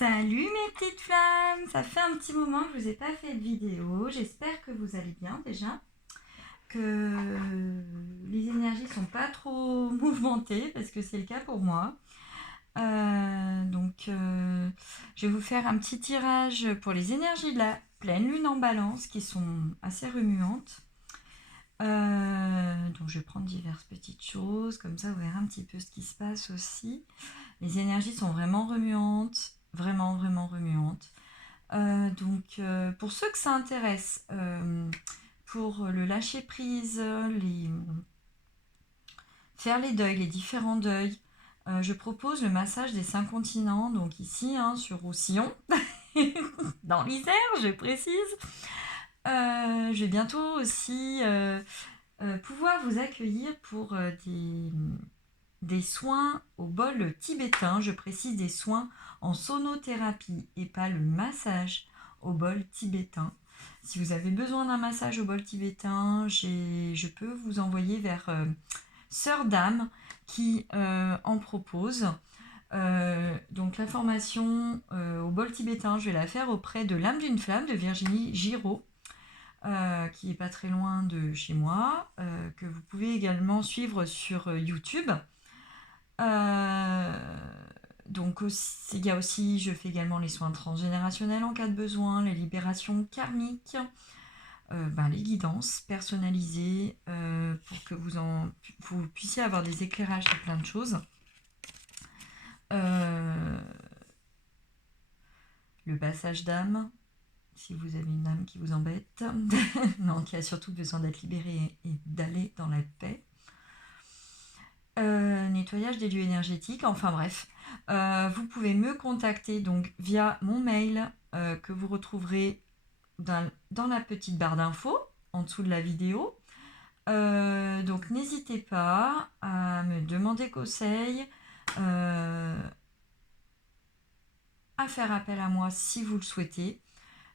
Salut mes petites flammes, ça fait un petit moment que je vous ai pas fait de vidéo, j'espère que vous allez bien déjà, que les énergies sont pas trop mouvementées parce que c'est le cas pour moi. Je vais vous faire un petit tirage pour les énergies de la pleine lune en balance qui sont assez remuantes. Donc je vais prendre diverses petites choses, comme ça vous verrez un petit peu ce qui se passe aussi. Les énergies sont vraiment remuantes, vraiment remuantes. Pour ceux que ça intéresse, pour le lâcher prise, faire les deuils, les différents deuils, je propose le massage des 5 continents, donc ici sur Roussillon, dans l'Isère, je précise. Je vais bientôt aussi pouvoir vous accueillir pour des soins au bol tibétain, je précise des soins en sonothérapie et pas le massage au bol tibétain. Si vous avez besoin d'un massage au bol tibétain, je peux vous envoyer vers Sœur Dame qui en propose. Donc la formation au bol tibétain, je vais la faire auprès de l'âme d'une flamme de Virginie Giraud. Qui n'est pas très loin de chez moi, que vous pouvez également suivre sur YouTube. Il y a aussi, je fais également les soins transgénérationnels en cas de besoin, les libérations karmiques, les guidances personnalisées pour que vous puissiez avoir des éclairages sur plein de choses. Le passage d'âme, si vous avez une âme qui vous embête, non, qui a surtout besoin d'être libérée et d'aller dans la paix. Nettoyage des lieux énergétiques, enfin bref. Vous pouvez me contacter donc via mon mail que vous retrouverez dans la petite barre d'infos en dessous de la vidéo. Donc n'hésitez pas à me demander conseil, à faire appel à moi si vous le souhaitez.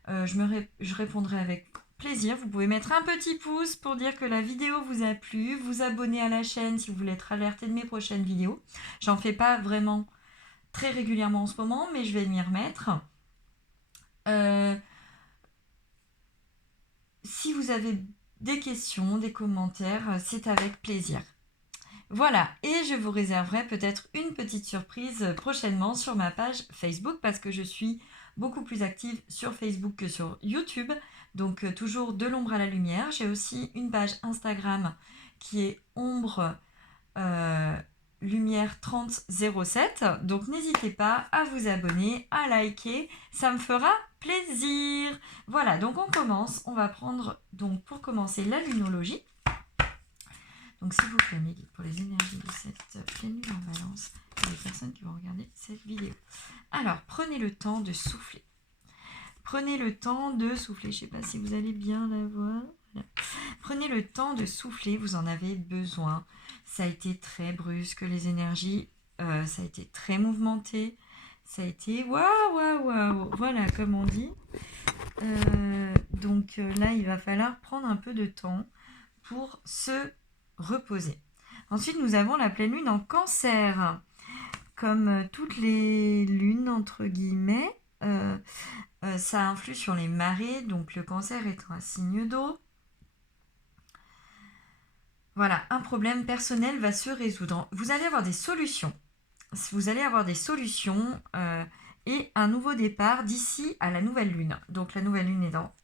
Je répondrai avec plaisir. Vous pouvez mettre un petit pouce pour dire que la vidéo vous a plu, vous abonner à la chaîne si vous voulez être alerté de mes prochaines vidéos. J'en fais pas vraiment très régulièrement en ce moment, mais je vais m'y remettre. Si vous avez des questions, des commentaires, c'est avec plaisir. Voilà, et je vous réserverai peut-être une petite surprise prochainement sur ma page Facebook parce que je suis beaucoup plus active sur Facebook que sur YouTube. Donc toujours de l'ombre à la lumière. J'ai aussi une page Instagram qui est ombre lumière 3007. Donc n'hésitez pas à vous abonner, à liker, ça me fera plaisir. Voilà, donc on commence. On va prendre donc pour commencer la lunologie. Donc s'il vous plaît, mes guides, pour les énergies de cette pleine lune en balance, pour les personnes qui vont regarder cette vidéo. Alors, prenez le temps de souffler. Prenez le temps de souffler. Je ne sais pas si vous allez bien la voir. Voilà. Prenez le temps de souffler, vous en avez besoin. Ça a été très brusque, les énergies. Ça a été très mouvementé. Ça a été waouh. Voilà, comme on dit. Là, il va falloir prendre un peu de temps pour se reposer. Ensuite, nous avons la pleine lune en Cancer. Comme toutes les lunes, entre guillemets, ça influe sur les marées, donc le Cancer étant un signe d'eau. Voilà, un problème personnel va se résoudre. Vous allez avoir des solutions. Et un nouveau départ d'ici à la nouvelle lune. Donc la nouvelle lune est dans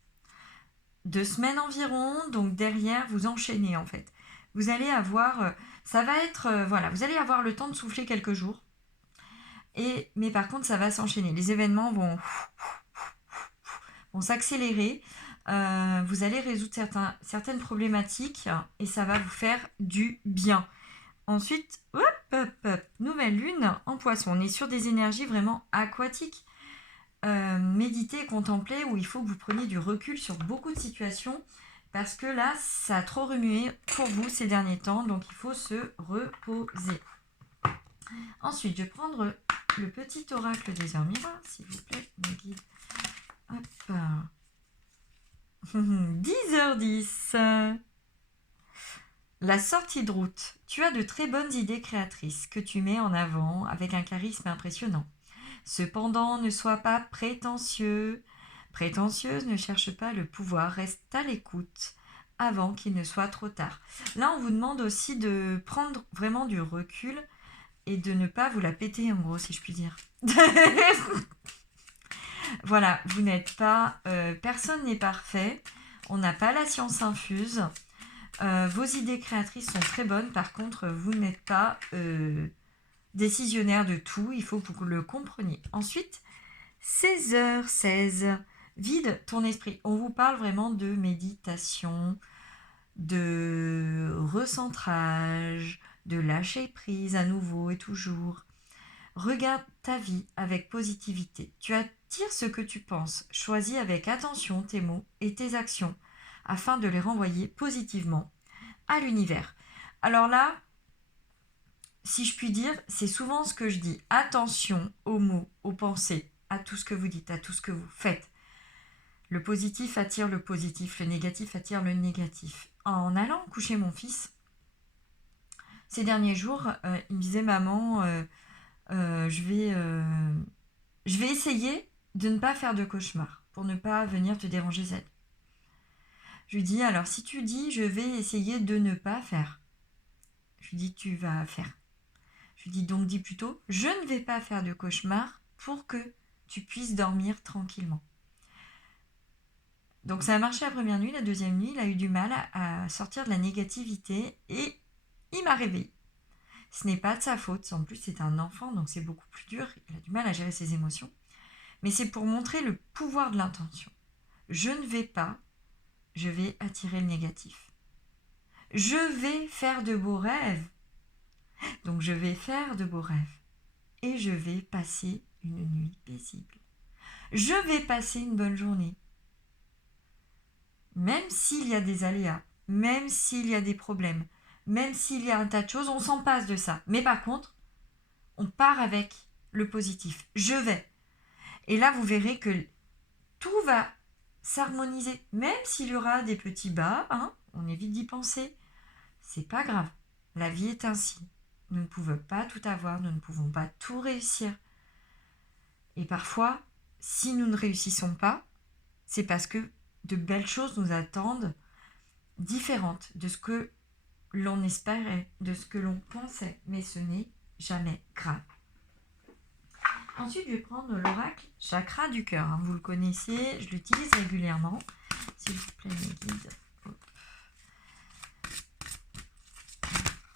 2 semaines environ, donc derrière, vous enchaînez en fait. Vous allez avoir, vous allez avoir le temps de souffler quelques jours. Mais par contre, ça va s'enchaîner. Les événements vont s'accélérer. Vous allez résoudre certaines problématiques et ça va vous faire du bien. Ensuite, nouvelle lune en Poisson. On est sur des énergies vraiment aquatiques. Méditer et contempler où il faut que vous preniez du recul sur beaucoup de situations parce que là, ça a trop remué pour vous ces derniers temps, donc il faut se reposer. Ensuite, je vais prendre le petit oracle des heures miroirs, s'il vous plaît, mes guides. Hop. 10h10. La sortie de route. Tu as de très bonnes idées créatrices que tu mets en avant avec un charisme impressionnant. Cependant, ne sois pas prétentieux. Prétentieuse, ne cherche pas le pouvoir, reste à l'écoute avant qu'il ne soit trop tard. Là, on vous demande aussi de prendre vraiment du recul et de ne pas vous la péter, en gros, si je puis dire. Voilà, vous n'êtes pas... personne n'est parfait. On n'a pas la science infuse. Vos idées créatrices sont très bonnes. Par contre, vous n'êtes pas décisionnaire de tout. Il faut que vous le compreniez. Ensuite, 16h16. Vide ton esprit. On vous parle vraiment de méditation, de recentrage, de lâcher prise à nouveau et toujours. Regarde ta vie avec positivité. Tu attires ce que tu penses. Choisis avec attention tes mots et tes actions afin de les renvoyer positivement à l'univers. Alors là, si je puis dire, c'est souvent ce que je dis. Attention aux mots, aux pensées, à tout ce que vous dites, à tout ce que vous faites. Le positif attire le positif, le négatif attire le négatif. En allant coucher mon fils, ces derniers jours, il me disait « Maman, je vais essayer de ne pas faire de cauchemar pour ne pas venir te déranger cette nuit. » Je lui dis « Alors, si tu dis « Je vais essayer de ne pas faire », je lui dis « Tu vas faire. » Je lui dis donc dis plutôt « Je ne vais pas faire de cauchemar pour que tu puisses dormir tranquillement. » Donc ça a marché la première nuit, la deuxième nuit, il a eu du mal à sortir de la négativité et il m'a réveillée. Ce n'est pas de sa faute, en plus c'est un enfant, donc c'est beaucoup plus dur, il a du mal à gérer ses émotions. Mais c'est pour montrer le pouvoir de l'intention. Je ne vais pas, je vais attirer le négatif. Je vais faire de beaux rêves. Donc je vais faire de beaux rêves. Et je vais passer une nuit paisible. Je vais passer une bonne journée. Même s'il y a des aléas, même s'il y a des problèmes, même s'il y a un tas de choses, on s'en passe de ça. Mais par contre, on part avec le positif. Je vais. Et là, vous verrez que tout va s'harmoniser. Même s'il y aura des petits bas, on évite d'y penser. C'est pas grave. La vie est ainsi. Nous ne pouvons pas tout avoir, nous ne pouvons pas tout réussir. Et parfois, si nous ne réussissons pas, c'est parce que de belles choses nous attendent, différentes de ce que l'on espérait, de ce que l'on pensait, mais ce n'est jamais grave. Ensuite, je vais prendre l'oracle chakra du cœur. Vous le connaissez, je l'utilise régulièrement. S'il vous plaît, mes guides.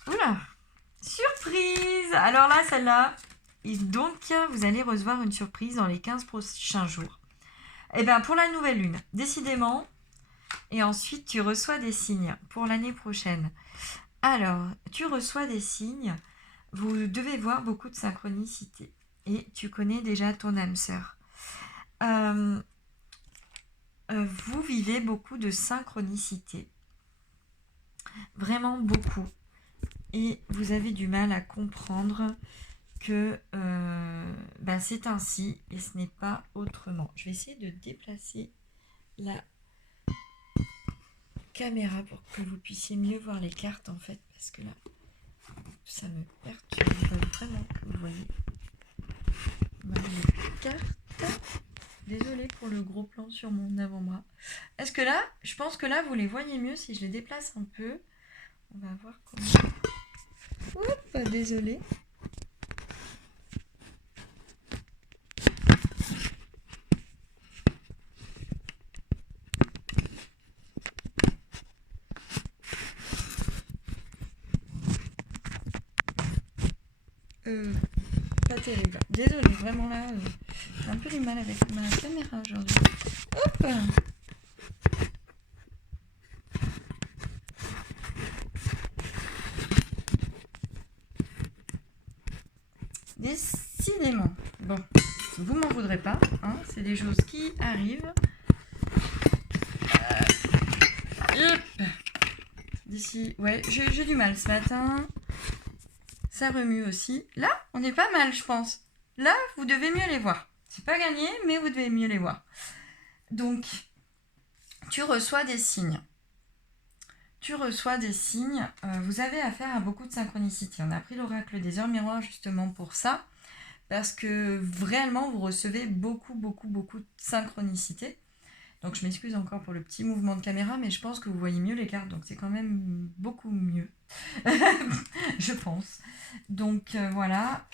Oula, surprise! Alors là, celle-là, donc vous allez recevoir une surprise dans les 15 prochains jours. Et bien, pour la nouvelle lune, décidément. Et ensuite, tu reçois des signes pour l'année prochaine. Alors, tu reçois des signes. Vous devez voir beaucoup de synchronicité. Et tu connais déjà ton âme sœur. Vous vivez beaucoup de synchronicité. Vraiment beaucoup. Et vous avez du mal à comprendre que c'est ainsi et ce n'est pas autrement. Je vais essayer de déplacer la caméra pour que vous puissiez mieux voir les cartes en fait, parce que là, ça me perturbe vraiment que vous voyez les cartes. Désolée pour le gros plan sur mon avant-bras. Est-ce que là, je pense que là, vous les voyez mieux si je les déplace un peu. On va voir comment... Oups, désolée. Pas terrible. Désolée, vraiment là, j'ai un peu du mal avec ma caméra aujourd'hui. Hop! Décidément. Bon, vous m'en voudrez pas, c'est des choses qui arrivent. Hop. D'ici, ouais, j'ai du mal ce matin. Ça remue aussi. Là, on est pas mal, je pense. Là, vous devez mieux les voir. C'est pas gagné, mais vous devez mieux les voir. Donc, tu reçois des signes. Vous avez affaire à beaucoup de synchronicité. On a pris l'oracle des heures miroirs justement pour ça. parce que réellement, vous recevez beaucoup de synchronicité. Donc, je m'excuse encore pour le petit mouvement de caméra, mais je pense que vous voyez mieux les cartes, donc c'est quand même beaucoup mieux, je pense. Donc, voilà.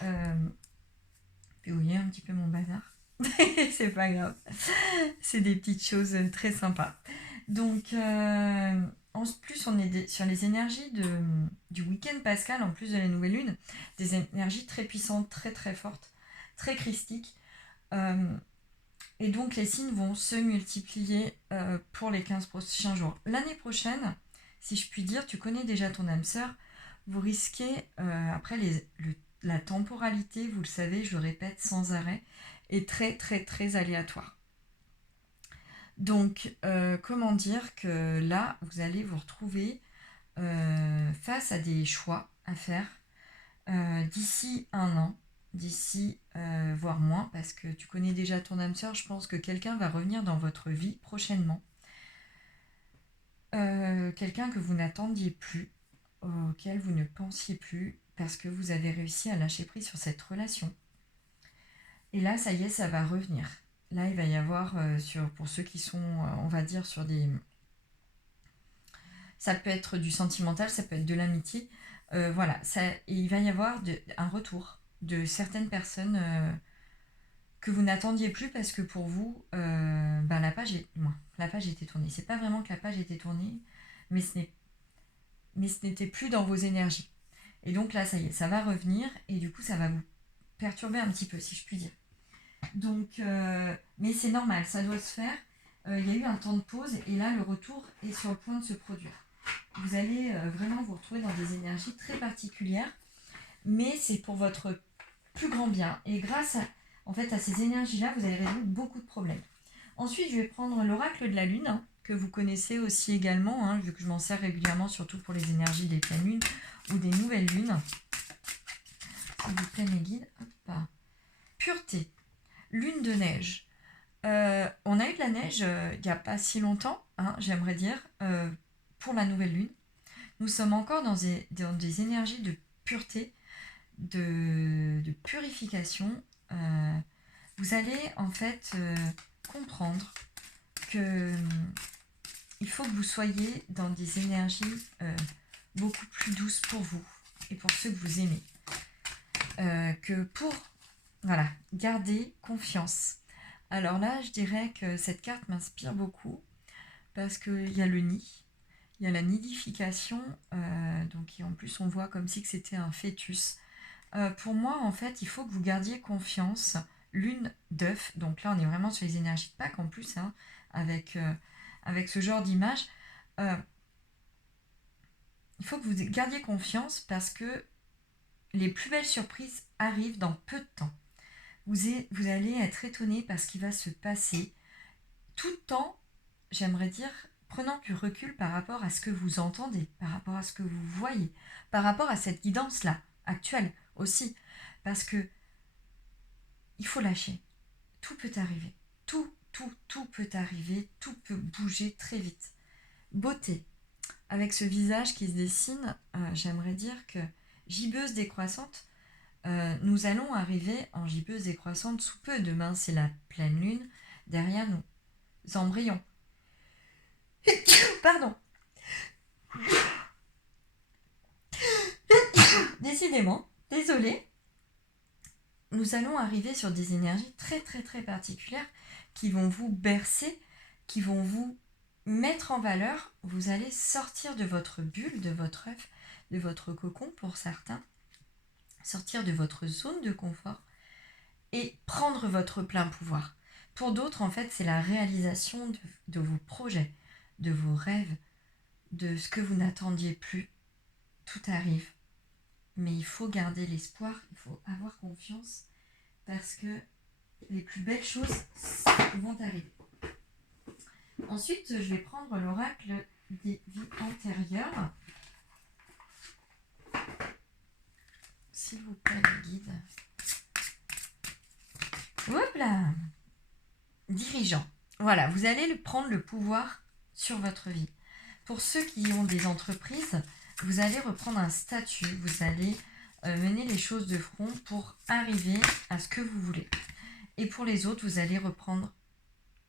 Puis, vous voyez un petit peu mon bazar. C'est pas grave. C'est des petites choses très sympas. Donc, en plus, on est sur les énergies du week-end pascal, en plus de la nouvelle lune. Des énergies très puissantes, très très fortes, très christiques. Et donc, les signes vont se multiplier pour les 15 prochains jours. L'année prochaine, si je puis dire, tu connais déjà ton âme sœur. Vous risquez, après la temporalité, vous le savez, je le répète sans arrêt, est très très très aléatoire. Donc, comment dire que là, vous allez vous retrouver face à des choix à faire d'ici un an, d'ici voire moins, parce que tu connais déjà ton âme sœur, je pense que quelqu'un va revenir dans votre vie prochainement. Quelqu'un que vous n'attendiez plus, auquel vous ne pensiez plus, parce que vous avez réussi à lâcher prise sur cette relation. Et là, ça y est, ça va revenir. Là, il va y avoir, pour ceux qui sont, on va dire, sur des... Ça peut être du sentimental, ça peut être de l'amitié. Voilà, il va y avoir un retour de certaines personnes que vous n'attendiez plus parce que pour vous, la page était tournée. C'est pas vraiment que la page était tournée, mais ce n'était plus dans vos énergies. Et donc là, ça y est, ça va revenir et du coup, ça va vous perturber un petit peu, si je puis dire. Donc, mais c'est normal, ça doit se faire. Il y a eu un temps de pause et là, le retour est sur le point de se produire. Vous allez vraiment vous retrouver dans des énergies très particulières, mais c'est pour votre plus grand bien. Et grâce à ces énergies-là, vous allez résoudre beaucoup de problèmes. Ensuite, je vais prendre l'oracle de la Lune, que vous connaissez aussi également, vu que je m'en sers régulièrement, surtout pour les énergies des pleines lunes ou des nouvelles lunes. S'il vous plaît, mes guides. Hop. Pureté. Lune de neige. On a eu de la neige il n'y a pas si longtemps, j'aimerais dire, pour la nouvelle lune. Nous sommes encore dans des énergies de pureté, de purification. Vous allez en fait comprendre que il faut que vous soyez dans des énergies beaucoup plus douces pour vous et pour ceux que vous aimez. Que pour garder confiance. Alors là, je dirais que cette carte m'inspire beaucoup parce qu'il y a le nid, il y a la nidification, donc en plus on voit comme si que c'était un fœtus. Pour moi, en fait, il faut que vous gardiez confiance. Lune d'œuf, donc là on est vraiment sur les énergies de Pâques en plus, avec ce genre d'image. Il faut que vous gardiez confiance parce que les plus belles surprises arrivent dans peu de temps. Vous allez être étonné par ce qui va se passer, tout en, j'aimerais dire, prenant du recul par rapport à ce que vous entendez, par rapport à ce que vous voyez, par rapport à cette guidance-là, actuelle aussi. Parce que il faut lâcher. Tout peut arriver. Tout peut arriver. Tout peut bouger très vite. Beauté. Avec ce visage qui se dessine, j'aimerais dire que gibbeuse décroissante, nous allons arriver en gibbeuse décroissante sous peu. Demain, c'est la pleine lune. Derrière nous, embryons. Pardon. Décidément, désolée. Nous allons arriver sur des énergies très très très particulières qui vont vous bercer, qui vont vous mettre en valeur. Vous allez sortir de votre bulle, de votre œuf, de votre cocon pour certains, sortir de votre zone de confort et prendre votre plein pouvoir. Pour d'autres, en fait, c'est la réalisation de vos projets, de vos rêves, de ce que vous n'attendiez plus. Tout arrive. Mais il faut garder l'espoir, il faut avoir confiance parce que les plus belles choses vont arriver. Ensuite, je vais prendre l'oracle des vies antérieures. S'il vous plaît, le guide. Hop là! Dirigeant. Voilà, vous allez prendre le pouvoir sur votre vie. Pour ceux qui ont des entreprises, vous allez reprendre un statut, vous allez menez les choses de front pour arriver à ce que vous voulez. Et pour les autres, vous allez reprendre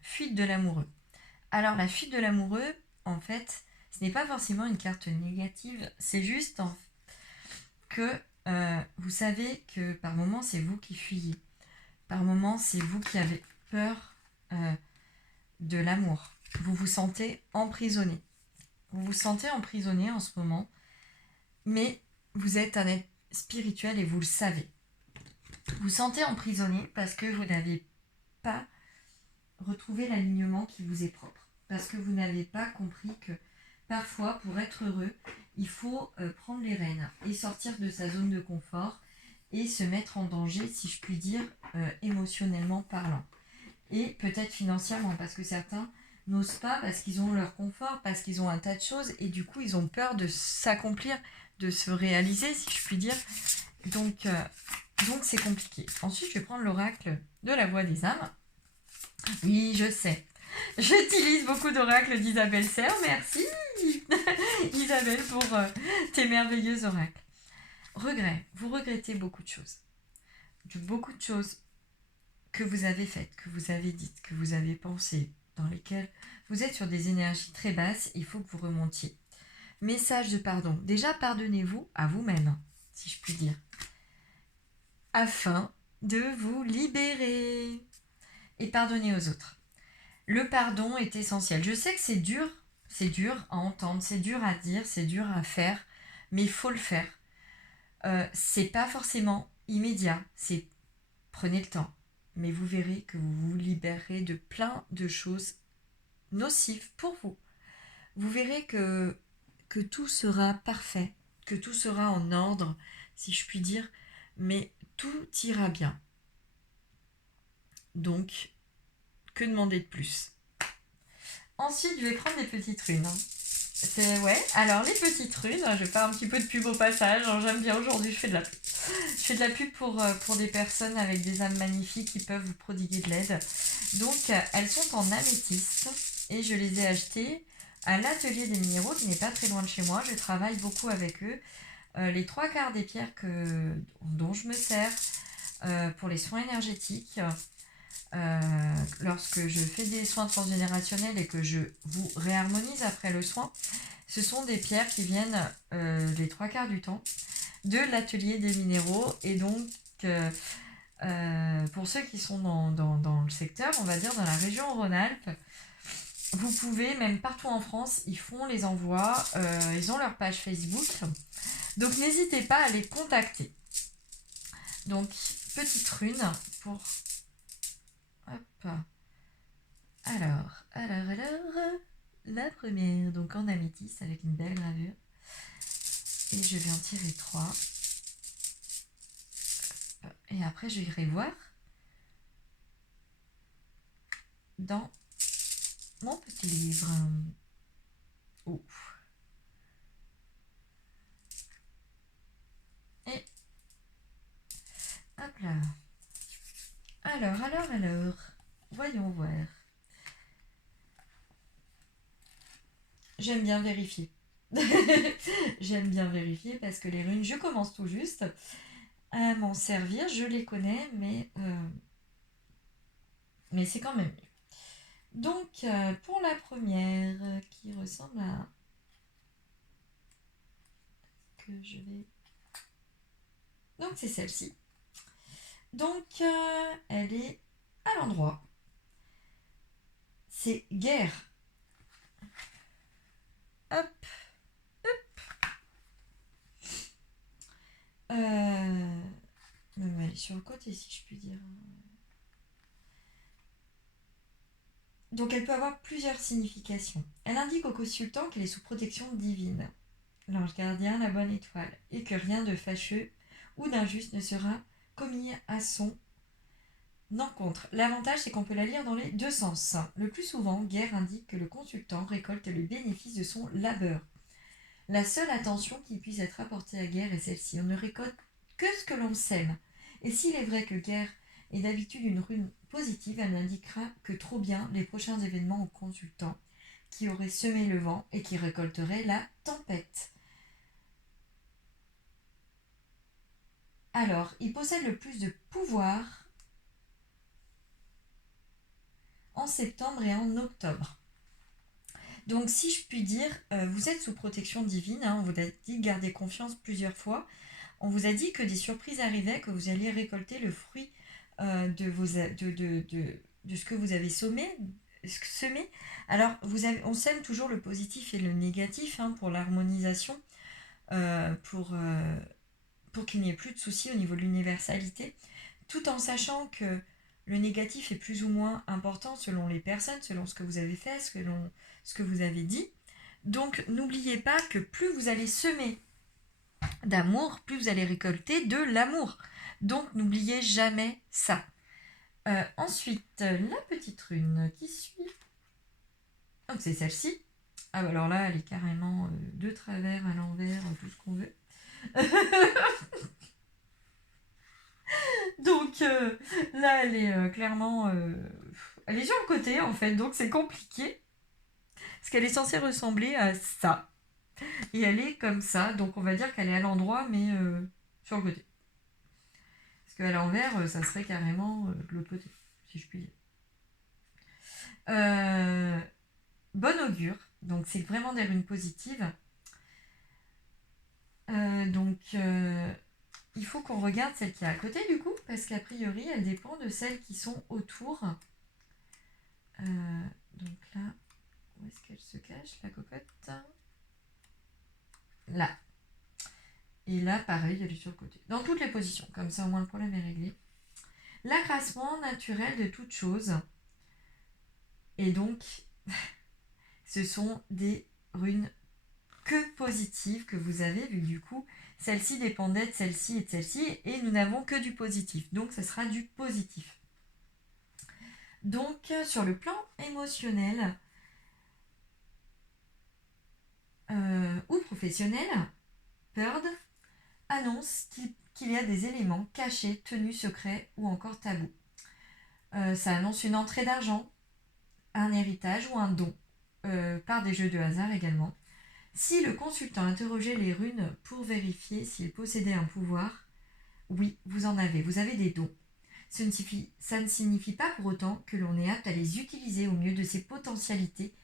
fuite de l'amoureux. Alors la fuite de l'amoureux, en fait, ce n'est pas forcément une carte négative, c'est juste que vous savez que par moments c'est vous qui fuyez. Par moments c'est vous qui avez peur de l'amour. Vous vous sentez emprisonné. Vous vous sentez emprisonné en ce moment, mais vous êtes un être spirituel et vous le savez. Vous vous sentez emprisonné parce que vous n'avez pas retrouvé l'alignement qui vous est propre. Parce que vous n'avez pas compris que parfois, pour être heureux, il faut prendre les rênes et sortir de sa zone de confort et se mettre en danger, si je puis dire, émotionnellement parlant. Et peut-être financièrement, parce que certains n'osent pas, parce qu'ils ont leur confort, parce qu'ils ont un tas de choses, et du coup, ils ont peur de s'accomplir, de se réaliser, si je puis dire. Donc c'est compliqué. Ensuite, je vais prendre l'oracle de la voix des âmes. Oui, je sais. J'utilise beaucoup d'oracles d'Isabelle Serre. Merci Isabelle pour tes merveilleux oracles. Regret. Vous regrettez beaucoup de choses. Beaucoup de choses que vous avez faites, que vous avez dites, que vous avez pensées, dans lesquelles vous êtes sur des énergies très basses. Il faut que vous remontiez. Message de pardon. Déjà, pardonnez-vous à vous-même, si je puis dire, afin de vous libérer et pardonner aux autres. Le pardon est essentiel. Je sais que c'est dur à entendre, c'est dur à dire, c'est dur à faire, mais il faut le faire. C'est pas forcément immédiat, prenez le temps, mais vous verrez que vous vous libérez de plein de choses nocives pour vous. Vous verrez que tout sera parfait, que tout sera en ordre, si je puis dire, mais tout ira bien. Donc, que demander de plus ? Ensuite, je vais prendre des petites runes. Alors les petites runes, je vais faire un petit peu de pub au passage, j'aime bien aujourd'hui, je fais de la pub. Je fais de la pub pour des personnes avec des âmes magnifiques qui peuvent vous prodiguer de l'aide. Donc, elles sont en améthyste et je les ai achetées à l'atelier des minéraux qui n'est pas très loin de chez moi. Je travaille beaucoup avec eux. Les 3/4 des pierres dont je me sers pour les soins énergétiques, lorsque je fais des soins transgénérationnels et que je vous réharmonise après le soin, ce sont des pierres qui viennent les 3/4 du temps de l'atelier des minéraux. Et donc, pour ceux qui sont dans le secteur, on va dire dans la région Rhône-Alpes, vous pouvez, même partout en France, ils font les envois, ils ont leur page Facebook. Donc, n'hésitez pas à les contacter. Donc, petite rune pour... Hop. Alors, la première, donc en améthyste avec une belle gravure. Et je vais en tirer 3. Et après, je irai voir dans mon petit livre. Oh. Et hop là. Alors, voyons voir. J'aime bien vérifier. J'aime bien vérifier parce que les runes, je commence tout juste à m'en servir. Je les connais, mais c'est quand même mieux. Donc, pour la première, qui ressemble à... que je vais... Donc, c'est celle-ci. Donc, elle est à l'endroit. C'est guerre. Hop, hop. Même elle est sur le côté, si je puis dire. Donc, elle peut avoir plusieurs significations. Elle indique au consultant qu'elle est sous protection divine, l'ange gardien, la bonne étoile, et que rien de fâcheux ou d'injuste ne sera commis à son encontre. L'avantage, c'est qu'on peut la lire dans les deux sens. Le plus souvent, guerre indique que le consultant récolte le bénéfice de son labeur. La seule attention qui puisse être apportée à guerre est celle-ci. On ne récolte que ce que l'on sème. Et s'il est vrai que guerre est d'habitude une rune positive, elle n'indiquera que trop bien les prochains événements au consultant qui aurait semé le vent et qui récolterait la tempête. Alors, il possède le plus de pouvoir en septembre et en octobre. Donc, si je puis dire, vous êtes sous protection divine. On vous a dit de garder confiance plusieurs fois. On vous a dit que des surprises arrivaient, que vous alliez récolter le fruit de ce que vous avez semé. Alors, on sème toujours le positif et le négatif pour l'harmonisation, pour qu'il n'y ait plus de soucis au niveau de l'universalité, tout en sachant que le négatif est plus ou moins important selon les personnes, selon ce que vous avez fait, selon ce que vous avez dit. Donc, n'oubliez pas que plus vous allez semer d'amour, plus vous allez récolter de l'amour. Donc, n'oubliez jamais ça. Ensuite, la petite rune qui suit. Donc, c'est celle-ci. Ah, bah alors là, elle est carrément de travers, à l'envers, tout ce qu'on veut. Donc, là, elle est clairement. Elle est sur le côté, en fait, donc c'est compliqué. Parce qu'elle est censée ressembler à ça. Et elle est comme ça, donc on va dire qu'elle est à l'endroit, mais sur le côté. Parce qu'à l'envers, ça serait carrément de l'autre côté, si je puis dire. Bon augure, donc c'est vraiment des runes positives. Donc il faut qu'on regarde celle qui est à côté du coup, parce qu'a priori elle dépend de celles qui sont autour. Donc là, où est-ce qu'elle se cache, la cocotte? Là. Et là, pareil, elle est sur le côté. Dans toutes les positions, comme ça au moins le problème est réglé. L'accroissement naturel de toute chose. Et donc, ce sont des runes que positives que vous avez, vu du coup, celle-ci dépendait de celle-ci et de celle-ci, et nous n'avons que du positif. Donc, ce sera du positif. Donc, sur le plan émotionnel ou professionnel, Bird annonce qu'il y a des éléments cachés, tenus secrets ou encore tabous. Ça annonce une entrée d'argent, un héritage ou un don, par des jeux de hasard également. Si le consultant interrogeait les runes pour vérifier s'il possédait un pouvoir, oui, vous en avez, vous avez des dons. Ça ne signifie pas pour autant que l'on est apte à les utiliser au mieux de ses potentialités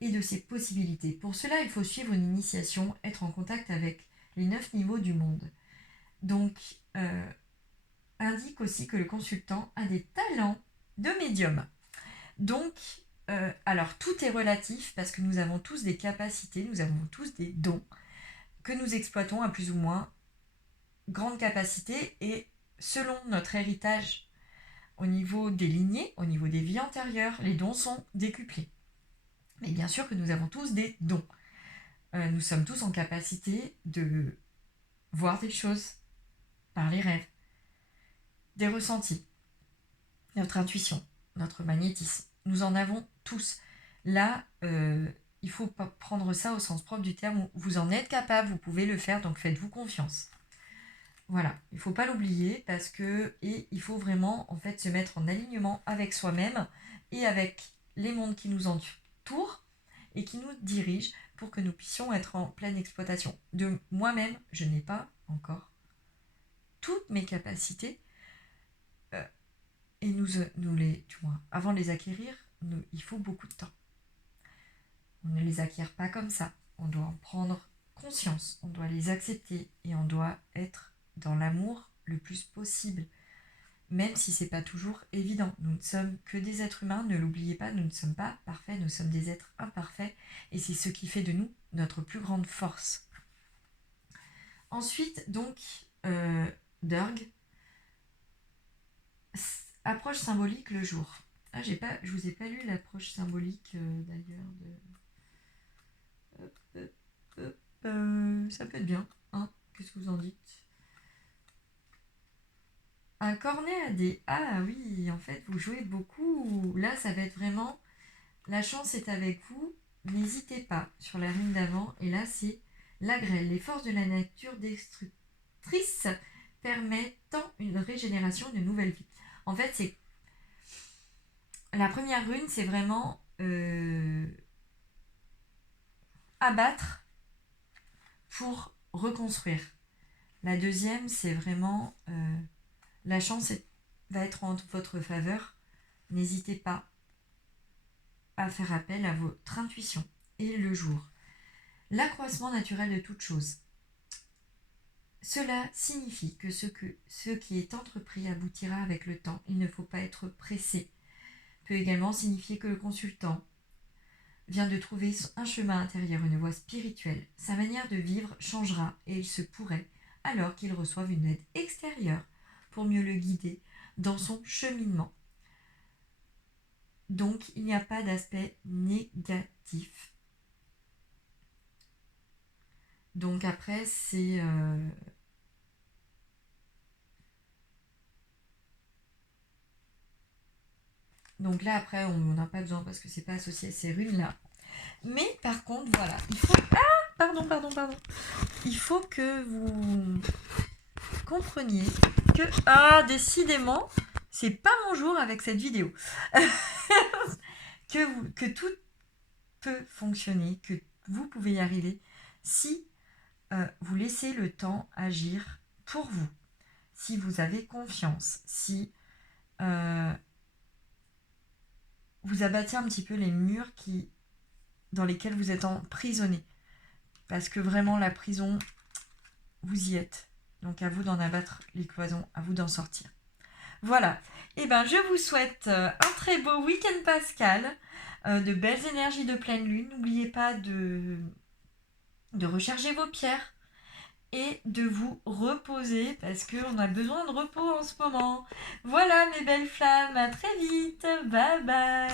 et de ses possibilités. Pour cela, il faut suivre une initiation, être en contact avec les 9 niveaux du monde. Donc, indique aussi que le consultant a des talents de médium. Donc, alors tout est relatif parce que nous avons tous des capacités, nous avons tous des dons que nous exploitons à plus ou moins grande capacité et selon notre héritage au niveau des lignées, au niveau des vies antérieures, les dons sont décuplés. Mais bien sûr que nous avons tous des dons. Nous sommes tous en capacité de voir des choses par les rêves, des ressentis, notre intuition, notre magnétisme. Nous en avons tous. Là, il faut pas prendre ça au sens propre du terme. Vous en êtes capable, vous pouvez le faire, donc faites-vous confiance. Voilà, il ne faut pas l'oublier et il faut vraiment en fait se mettre en alignement avec soi-même et avec les mondes qui nous entourent et qui nous dirigent pour que nous puissions être en pleine exploitation. De moi-même, je n'ai pas encore toutes mes capacités et avant de les acquérir, il faut beaucoup de temps. On ne les acquiert pas comme ça. On doit en prendre conscience, on doit les accepter et on doit être dans l'amour le plus possible, même si c'est pas toujours évident. Nous ne sommes que des êtres humains, ne l'oubliez pas, nous ne sommes pas parfaits, nous sommes des êtres imparfaits et c'est ce qui fait de nous notre plus grande force. Ensuite, donc, Durg, approche symbolique le jour. Ah, je vous ai pas lu l'approche symbolique d'ailleurs ça peut être bien, hein. Qu'est-ce que vous en dites? Un cornet à dés. Ah oui, en fait, vous jouez beaucoup. Là, ça va être vraiment... La chance est avec vous. N'hésitez pas sur la rune d'avant. Et là, c'est la grêle. Les forces de la nature destructrice permettant une régénération, une nouvelle vie. En fait, c'est... La première rune, c'est vraiment... abattre pour reconstruire. La deuxième, c'est vraiment la chance va être en votre faveur. N'hésitez pas à faire appel à votre intuition. Et le jour, l'accroissement naturel de toute chose. Cela signifie que ce qui est entrepris aboutira avec le temps. Il ne faut pas être pressé. Peut également signifier que le consultant vient de trouver un chemin intérieur, une voie spirituelle. Sa manière de vivre changera et il se pourrait alors qu'il reçoive une aide extérieure pour mieux le guider dans son cheminement. Donc, il n'y a pas d'aspect négatif. Donc après, c'est... Donc là, après, on n'a pas besoin parce que c'est pas associé à ces runes-là. Mais par contre, voilà, il faut... Ah, pardon. Il faut que vous compreniez que... Ah, décidément, c'est pas mon jour avec cette vidéo. que tout peut fonctionner, que vous pouvez y arriver si vous laissez le temps agir pour vous. Si vous avez confiance, si vous abattez un petit peu les murs dans lesquels vous êtes emprisonné. Parce que vraiment, la prison, vous y êtes. Donc à vous d'en abattre les cloisons, à vous d'en sortir. Voilà. Et ben, je vous souhaite un très beau week-end pascal, de belles énergies de pleine lune. N'oubliez pas de recharger vos pierres et de vous reposer parce qu'on a besoin de repos en ce moment. Voilà mes belles flammes, à très vite. Bye bye.